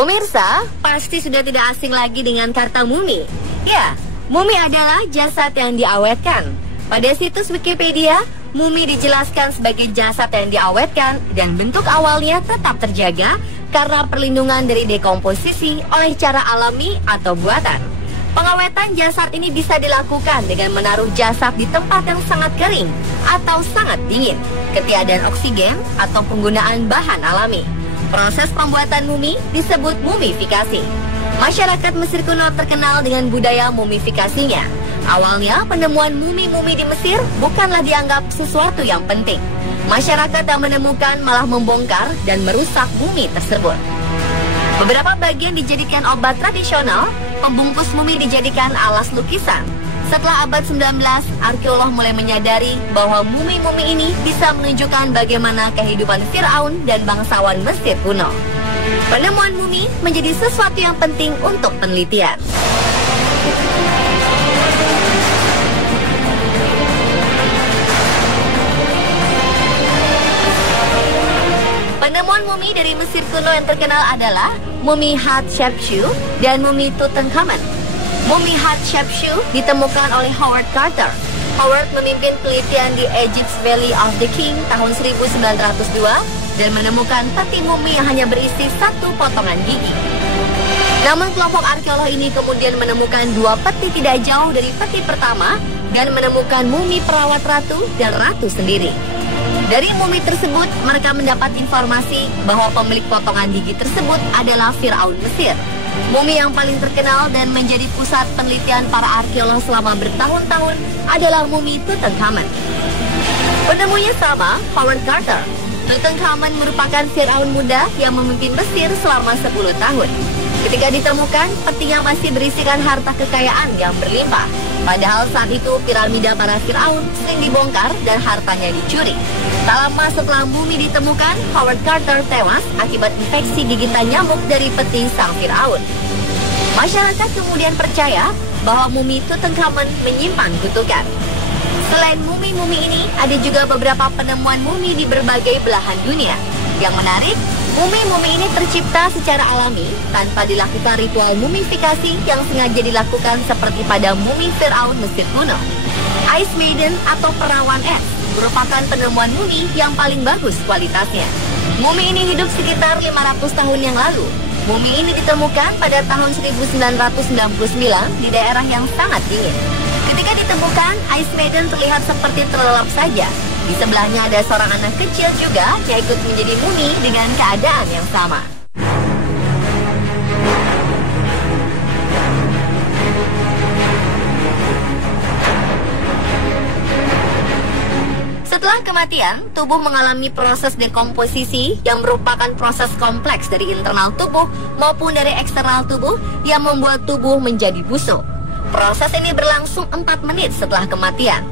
Pemirsa, pasti sudah tidak asing lagi dengan kata mumi. Ya, mumi adalah jasad yang diawetkan. Pada situs Wikipedia, mumi dijelaskan sebagai jasad yang diawetkan dan bentuk awalnya tetap terjaga karena perlindungan dari dekomposisi oleh cara alami atau buatan. Pengawetan jasad ini bisa dilakukan dengan menaruh jasad di tempat yang sangat kering atau sangat dingin, ketiadaan oksigen atau penggunaan bahan alami. Proses pembuatan mumi disebut mumifikasi. Masyarakat Mesir kuno terkenal dengan budaya mumifikasinya. Awalnya penemuan mumi-mumi di Mesir bukanlah dianggap sesuatu yang penting. Masyarakat yang menemukan malah membongkar dan merusak mumi tersebut. Beberapa bagian dijadikan obat tradisional, pembungkus mumi dijadikan alas lukisan. Setelah abad 19, arkeolog mulai menyadari bahwa mumi-mumi ini bisa menunjukkan bagaimana kehidupan Firaun dan bangsawan Mesir kuno. Penemuan mumi menjadi sesuatu yang penting untuk penelitian. Penemuan mumi dari Mesir kuno yang terkenal adalah mumi Hatshepsut dan mumi Tutankhamun. Mumi Hatshepsut ditemukan oleh Howard Carter. Howard memimpin penelitian di Egypt's Valley of the King tahun 1902 dan menemukan peti mumi yang hanya berisi satu potongan gigi. Namun kelompok arkeolog ini kemudian menemukan dua peti tidak jauh dari peti pertama dan menemukan mumi perawat ratu dan ratu sendiri. Dari mumi tersebut, mereka mendapat informasi bahwa pemilik potongan gigi tersebut adalah Firaun Mesir. Mumi yang paling terkenal dan menjadi pusat penelitian para arkeolog selama bertahun-tahun adalah mumi Tutankhamun. Penemunya sama, Howard Carter. Tutankhamun merupakan Firaun muda yang memimpin Mesir selama 10 tahun. Ketika ditemukan, petinya masih berisikan harta kekayaan yang berlimpah. Padahal saat itu piramida para Firaun sering dibongkar dan hartanya dicuri. Tak lama setelah mumi ditemukan, Howard Carter tewas akibat infeksi gigitan nyamuk dari peti sang Firaun. Masyarakat kemudian percaya bahwa mumi Tutankhamun menyimpan kutukan. Selain mumi-mumi ini, ada juga beberapa penemuan mumi di berbagai belahan dunia. Yang menarik, mumi-mumi ini tercipta secara alami tanpa dilakukan ritual mumifikasi yang sengaja dilakukan seperti pada mumi Firaun Mesir kuno. Ice Maiden atau perawan es merupakan penemuan mumi yang paling bagus kualitasnya. Mumi ini hidup sekitar 500 tahun yang lalu. Mumi ini ditemukan pada tahun 1999 di daerah yang sangat dingin. Ketika ditemukan, Ice Maiden terlihat seperti terlelap saja. Di sebelahnya ada seorang anak kecil juga yang ikut menjadi mumi dengan keadaan yang sama. Setelah kematian, tubuh mengalami proses dekomposisi yang merupakan proses kompleks dari internal tubuh maupun dari eksternal tubuh yang membuat tubuh menjadi busuk. Proses ini berlangsung 4 menit setelah kematian.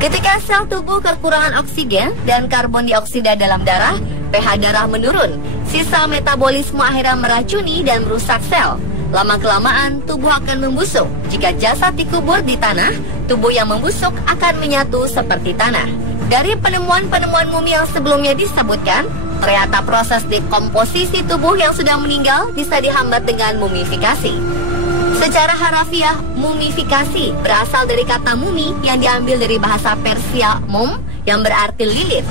Ketika sel tubuh kekurangan oksigen dan karbon dioksida dalam darah, pH darah menurun. Sisa metabolisme akhirnya meracuni dan merusak sel. Lama-kelamaan, tubuh akan membusuk. Jika jasad dikubur di tanah, tubuh yang membusuk akan menyatu seperti tanah. Dari penemuan-penemuan mumi yang sebelumnya disebutkan, ternyata proses dekomposisi tubuh yang sudah meninggal bisa dihambat dengan mumifikasi. Secara harafiah, mumifikasi berasal dari kata mumi yang diambil dari bahasa Persia mum yang berarti lilit.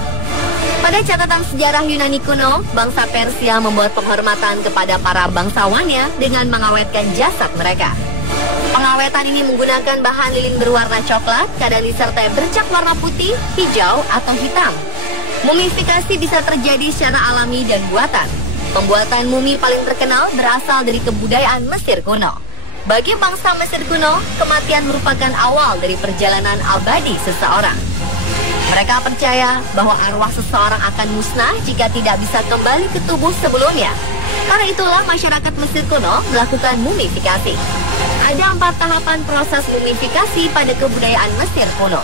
Pada catatan sejarah Yunani kuno, bangsa Persia membuat penghormatan kepada para bangsawannya dengan mengawetkan jasad mereka. Pengawetan ini menggunakan bahan lilin berwarna coklat, kadang disertai bercak warna putih, hijau, atau hitam. Mumifikasi bisa terjadi secara alami dan buatan. Pembuatan mumi paling terkenal berasal dari kebudayaan Mesir kuno. Bagi bangsa Mesir kuno, kematian merupakan awal dari perjalanan abadi seseorang. Mereka percaya bahwa arwah seseorang akan musnah jika tidak bisa kembali ke tubuh sebelumnya. Karena itulah masyarakat Mesir kuno melakukan mumifikasi. Ada 4 tahapan proses mumifikasi pada kebudayaan Mesir kuno.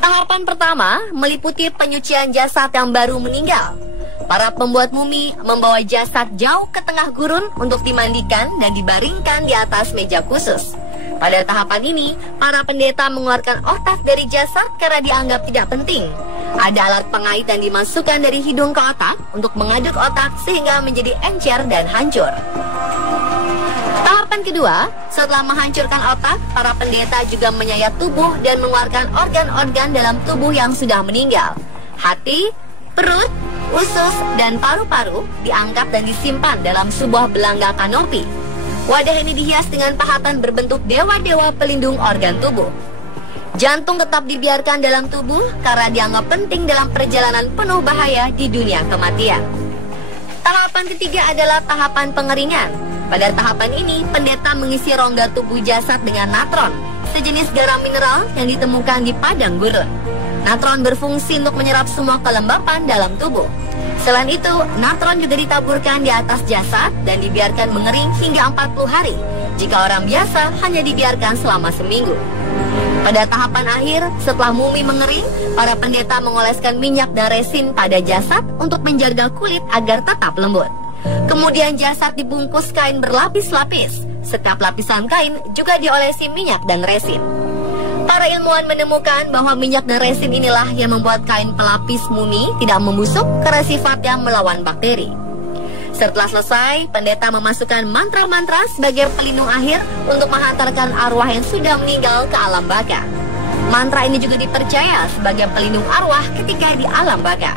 Tahapan pertama meliputi penyucian jasad yang baru meninggal. Para pembuat mumi membawa jasad jauh ke tengah gurun untuk dimandikan dan dibaringkan di atas meja khusus. Pada tahapan ini, para pendeta mengeluarkan otak dari jasad karena dianggap tidak penting. Ada alat pengait yang dimasukkan dari hidung ke otak untuk mengaduk otak sehingga menjadi encer dan hancur. Tahapan kedua, setelah menghancurkan otak, para pendeta juga menyayat tubuh dan mengeluarkan organ-organ dalam tubuh yang sudah meninggal. Hati, perut, usus, dan paru-paru diangkat dan disimpan dalam sebuah belangga kanopi. Wadah ini dihias dengan pahatan berbentuk dewa-dewa pelindung organ tubuh. Jantung tetap dibiarkan dalam tubuh karena dianggap penting dalam perjalanan penuh bahaya di dunia kematian. Tahapan ketiga adalah tahapan pengeringan. Pada tahapan ini, pendeta mengisi rongga tubuh jasad dengan natron, sejenis garam mineral yang ditemukan di padang gurun. Natron berfungsi untuk menyerap semua kelembapan dalam tubuh. Selain itu, natron juga ditaburkan di atas jasad dan dibiarkan mengering hingga 40 hari, jika orang biasa hanya dibiarkan selama seminggu. Pada tahapan akhir, setelah mumi mengering, para pendeta mengoleskan minyak dan resin pada jasad untuk menjaga kulit agar tetap lembut. Kemudian jasad dibungkus kain berlapis-lapis. Setiap lapisan kain juga diolesi minyak dan resin. Para ilmuwan menemukan bahwa minyak dan resin inilah yang membuat kain pelapis mumi tidak membusuk karena sifatnya melawan bakteri. Setelah selesai, pendeta memasukkan mantra-mantra sebagai pelindung akhir untuk menghantarkan arwah yang sudah meninggal ke alam baka. Mantra ini juga dipercaya sebagai pelindung arwah ketika di alam baka.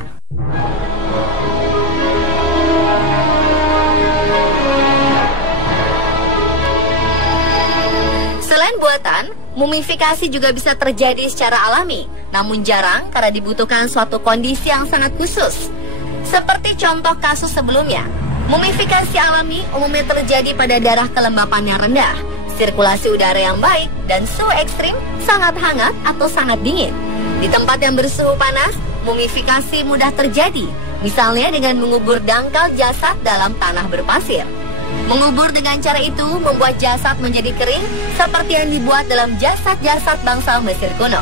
Selain buatan, mumifikasi juga bisa terjadi secara alami, namun jarang karena dibutuhkan suatu kondisi yang sangat khusus. Seperti contoh kasus sebelumnya, mumifikasi alami umumnya terjadi pada darah kelembapan yang rendah, sirkulasi udara yang baik, dan suhu ekstrim sangat hangat atau sangat dingin. Di tempat yang bersuhu panas, mumifikasi mudah terjadi, misalnya dengan mengubur dangkal jasad dalam tanah berpasir. Mengubur dengan cara itu membuat jasad menjadi kering seperti yang dibuat dalam jasad-jasad bangsa Mesir kuno.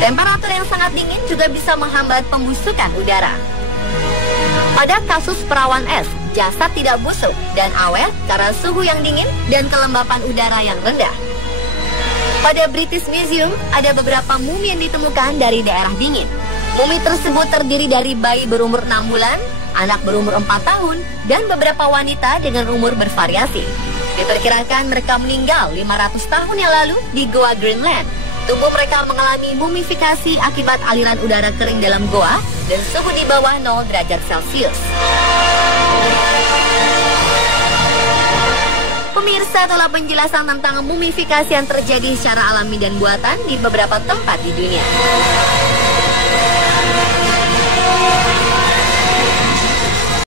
Temperatur yang sangat dingin juga bisa menghambat pembusukan udara. Pada kasus perawan es, jasad tidak busuk dan awet karena suhu yang dingin dan kelembapan udara yang rendah. Pada British Museum, ada beberapa mumi yang ditemukan dari daerah dingin. Mumi tersebut terdiri dari bayi berumur 6 bulan, anak berumur 4 tahun, dan beberapa wanita dengan umur bervariasi. Diperkirakan mereka meninggal 500 tahun yang lalu di Goa Greenland. Tubuh mereka mengalami mumifikasi akibat aliran udara kering dalam goa dan suhu di bawah 0 derajat Celcius. Pemirsa, itulah penjelasan tentang mumifikasi yang terjadi secara alami dan buatan di beberapa tempat di dunia.